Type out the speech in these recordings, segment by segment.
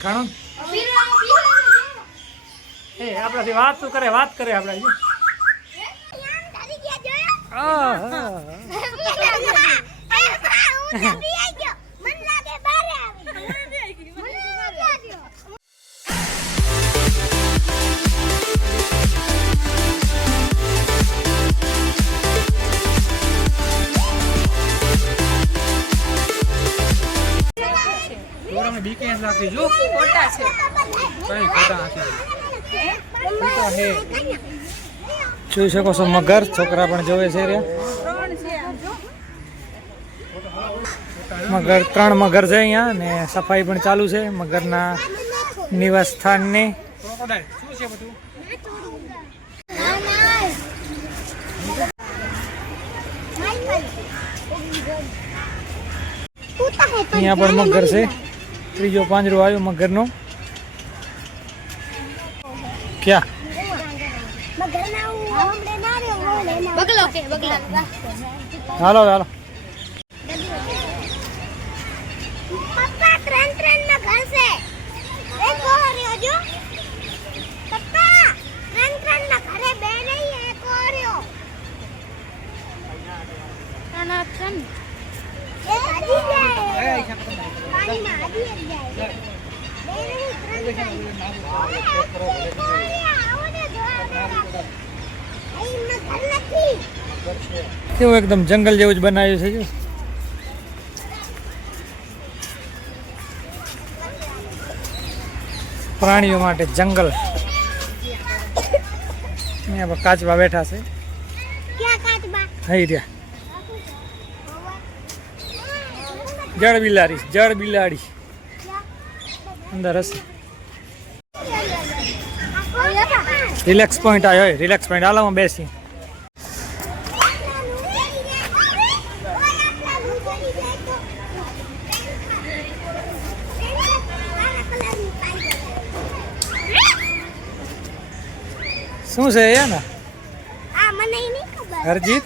ઘણું એ આપણાથી વાત તો કરે આપણે બીકે લાગતી જો ખોટા છે કઈ ખોટા નથી જોઈ શકો છો મગર છોકરા પણ જોવે છે રે મગર 3 મગર છે અહીંયા ને સફાઈ પણ ચાલુ છે મગરના નિવાસ સ્થાનની શું છે બધું અહીંયા પણ મગર છે ત્રીજો પાંજરો આવ્યો મગરનો ક્યાં હાલો હાલો કેવું એકદમ જંગલ જેવું જ બનાવ્યું છે જો પ્રાણીઓ માટે જંગલ અહીંયા કાચબા બેઠા છે થઈ રહ્યા જળ બિલાડી અંદર હશે રિલેક્સ પોઈન્ટ આવ્યો હોય રિલેક્સ પોઈન્ટ હાલો બેસી શું છે એ ને હરજીત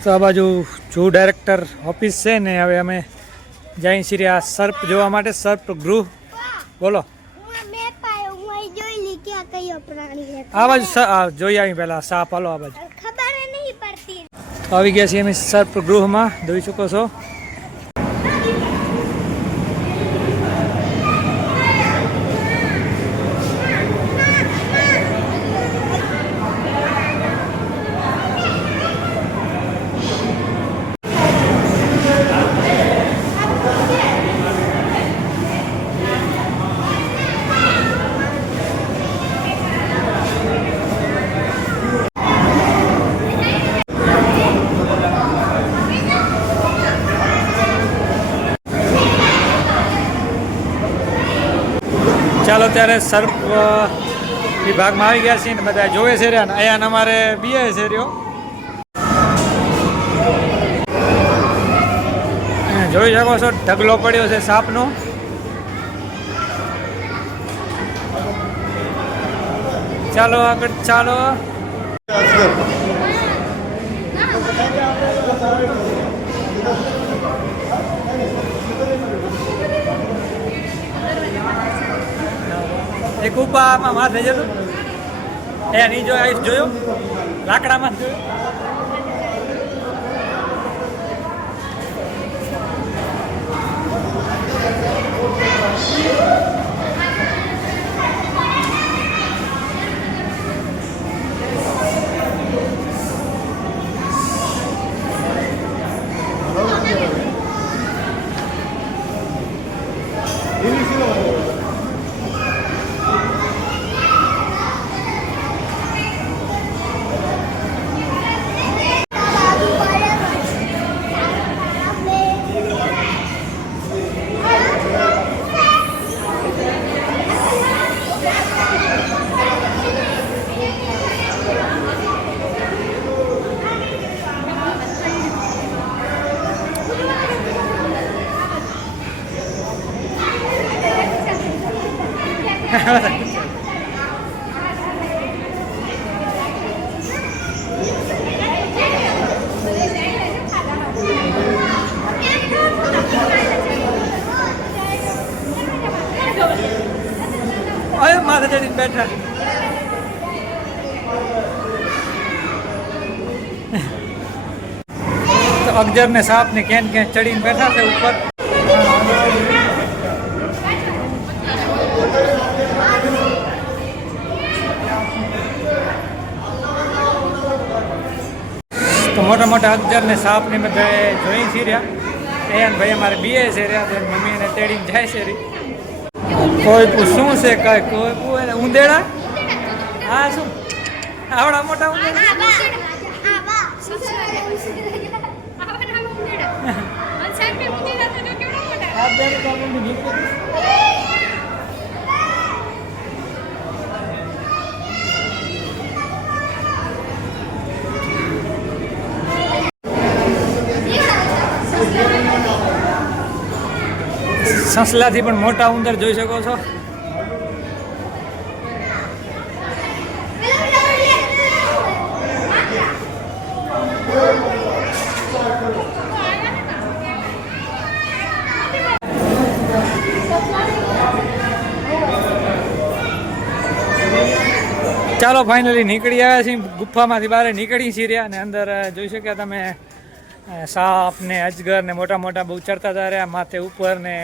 તો આ બાજુ જો ડાયરેક્ટર ઓફિસ છે ને હવે અમે જઈ છીએ આ સર્પ જોવા માટે સર્પ ગૃહ બોલો આ બાજુ જોઈ આવી પેલા સાપ હાલો આ બાજુ આવી ગયા છીએ અમે સર્પ ગૃહમાં જોઈ શકો છો ચાલો ત્યારે સર્પ વિભાગમાં આવી ગયા છીએ ને બધા જોવે છે રહ્યા અહીંયા અમારે બીએ છે રહ્યો જોઈ શકો છો ઢગલો પડ્યો છે સાપનો ચાલો આગળ ચાલો એક ઉપામાં માથે જતું એ નહીં જો આઈસ જોયો લાકડામાં જોયો બેઠા. તો અગજર ને સાપ ને ક્યાં ક્યાં ચડીને બેઠા છે ઉપર. તો મોટા મોટા અગજર ને સાપ ને બધા જોઈ છે રહ્યા. એન ભાઈ અમારે બીએ છે રહ્યા તો મમ્મી એને તેડીને જાય છે રી. કોઈ શું છે કઈ કોઈ ઉંદેડા. હા શું આવડા મોટા ઉંદેડા. સસલાથી પણ મોટા ઉંદર જોઈ શકો છો. ચાલો ફાઇનલી નીકળી આવ્યા છીએ ગુફામાંથી બહાર નીકળી છીએ રહ્યા. અને અંદર જોઈ શક્યા તમે સાપ ને અજગર ને મોટા મોટા બહુ ચડતા હતા રહ્યા માથે ઉપર ને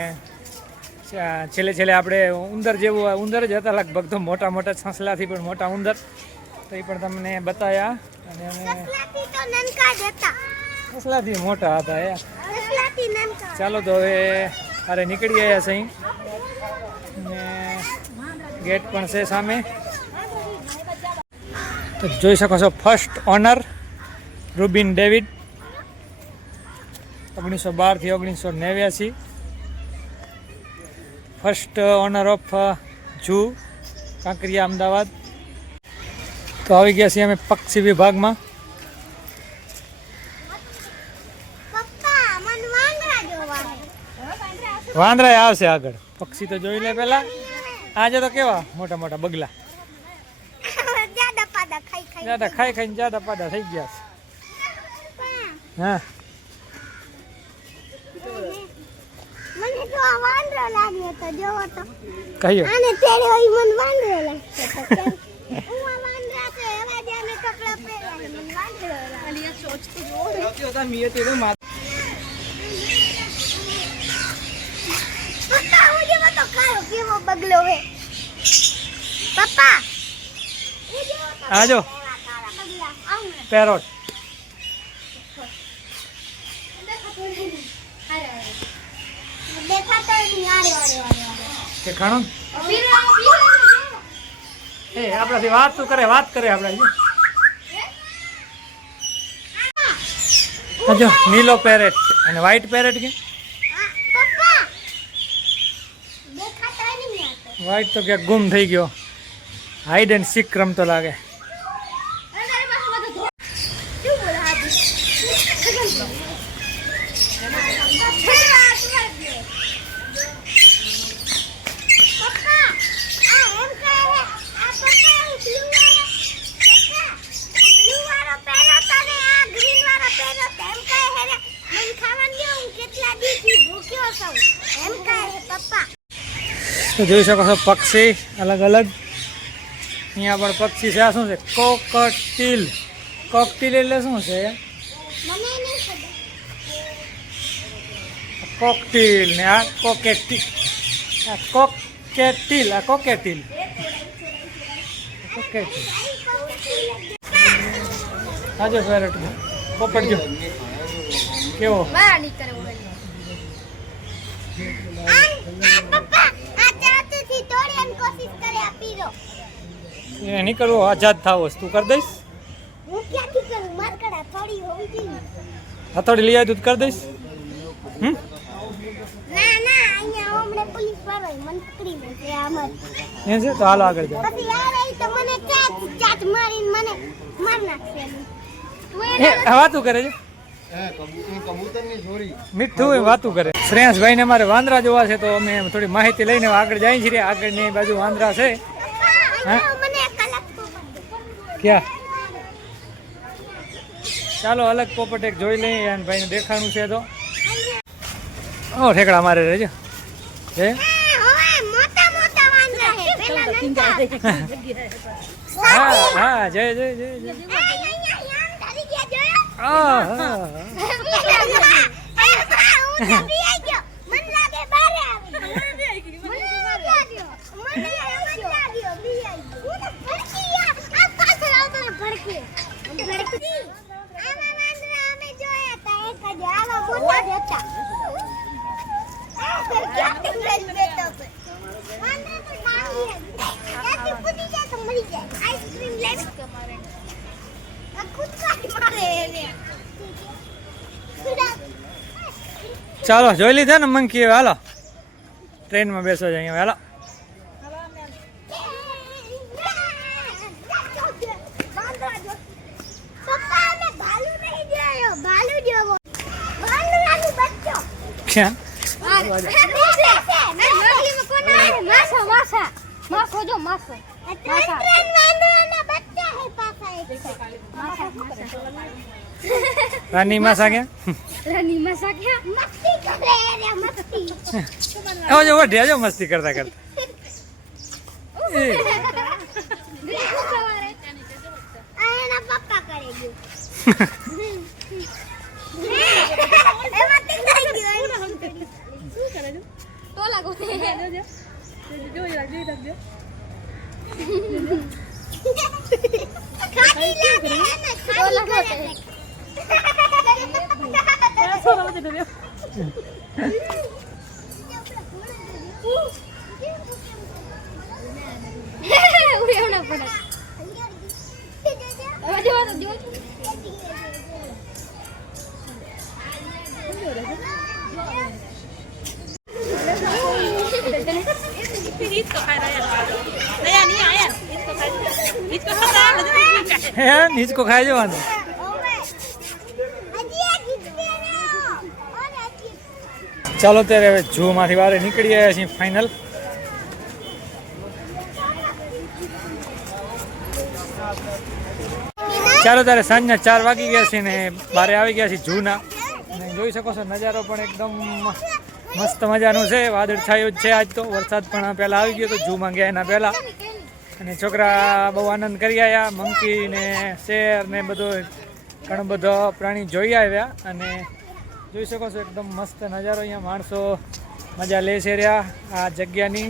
છેલ્લે છેલ્લે આપણે ઉંદર જેવું ઉંદર જ હતા લગભગ. તો મોટા મોટા સસલાથી પણ મોટા ઉંદર તો એ પણ તમને બતાવ્યા. અને સસલાથી મોટા હતા એ. ચાલો તો હવે અરે નીકળી આવ્યા છે અહીં ને ગેટ પણ છે સામે. તો જોઈ શકો છો ફર્સ્ટ ઓનર રૂબિન ડેવિડ 1912 થી 1989. ફર્સ્ટ ઓનર ઓફ જૂ કાંકરિયા અમદાવાદ. તો આવી ગયા છીએ અમે પક્ષી વિભાગમાં. વાંદરા આવશે આગળ. પક્ષી તો જોઈ લે પેલા. આજે તો કેવા મોટા મોટા બગલા જ્યાદા ખાઈ ખાઈને જ્યાદા પાડા થઈ ગયા છે. હા મને તો આ વાંદરો લાગ્યો તો જોવો તો કયો આને તેડે હોય મને વાંદરો લાગ્યો તો હું આ વાંદરા છે એવા જ આને કપડા પહેર્યા મને વાંદરો લાગ્યો અલી આ સોચ તો જો તો મીએ તેડો માર પપ્પા હું જેવો તો ખાયો કેવો બગલો હે પપ્પા એ જેવો તો આજો પેરોટ દેખાતો નહીં આરે કે ખાણો એ આપણાથી વાત તો કરે આપણે જો નીલો પેરેટ અને વ્હાઈટ પેરેટ કે પપ્પા દેખાતો નહીં આતો વ્હાઈટ તો ક્યાંક ગુમ થઈ ગયો. હાઈડ એન્ડ સીક રમતો લાગે. તો જોઈ શકો છો પક્ષી અલગ અલગ. અહીંયા પણ પક્ષી છે. આ શું છે? કોકટીલ. કોકટીલ એટલે શું છે? કોકટીલ ને આ કોકેટીલ. આ કોકેટીલ. આ કોકેટીલ. કોકેટીલ. આજો ફેરટ પોપટ જો કેવો નીકળવો આઝાદ થાવ તું કરી દઈશ. હથોડી લઈ આવી તું કરી દઈશ. એ છે તો હાલો આગળ જાઓ. વાતું કરે છે મીઠું વાતું કરે. શ્રેયાંશભાઈ ને અમારે વાંદરા જોવા છે તો અમે થોડી માહિતી લઈને આગળ જઈએ છીએ. આગળની બાજુ વાંદરા છે. ક્યાં ચાલો અલગ પોપટ એક જોઈ લઈએ અને ભાઈને દેખાણું છે તો ઠેકડા મારે રહેજો. હે મોટા મોટા વાંદરા હે પેલા હા હા જય જય જય જય હા હા ચાલો જોઈ લીધા ને મંકી હવે હાલો ટ્રેનમાં બેસો છે અહીંયા હાલો ક્યાં રાની માસા ક્યાં આવો જો વઢ્યા જો મસ્તી કરતા કરતા હે નીચકો ખાઈ જવાનું ચાલો ત્યારે હવે ઝૂ માંથી બહાર નીકળી આવ્યા છીએ ફાઇનલ ચાલો ત્યારે સાંજના 4 વાગી ગયા છે ને બારે આવી ગયા છે ઝૂના અને જોઈ શકો છો નજારો પણ એકદમ મસ્ત મજાનું છે વાદળ છાયું જ છે આજ તો વરસાદ પણ પહેલાં આવી ગયો તો ઝૂમાં ગયા એના પહેલાં અને છોકરા બહુ આનંદ કરી આવ્યા મંકી ને શેર ને બધો ઘણો બધો પ્રાણી જોઈ આવ્યા અને જોઈ શકો છો એકદમ મસ્ત નજારો અહીંયા માણસો મજા લે છે રહ્યા આ જગ્યાની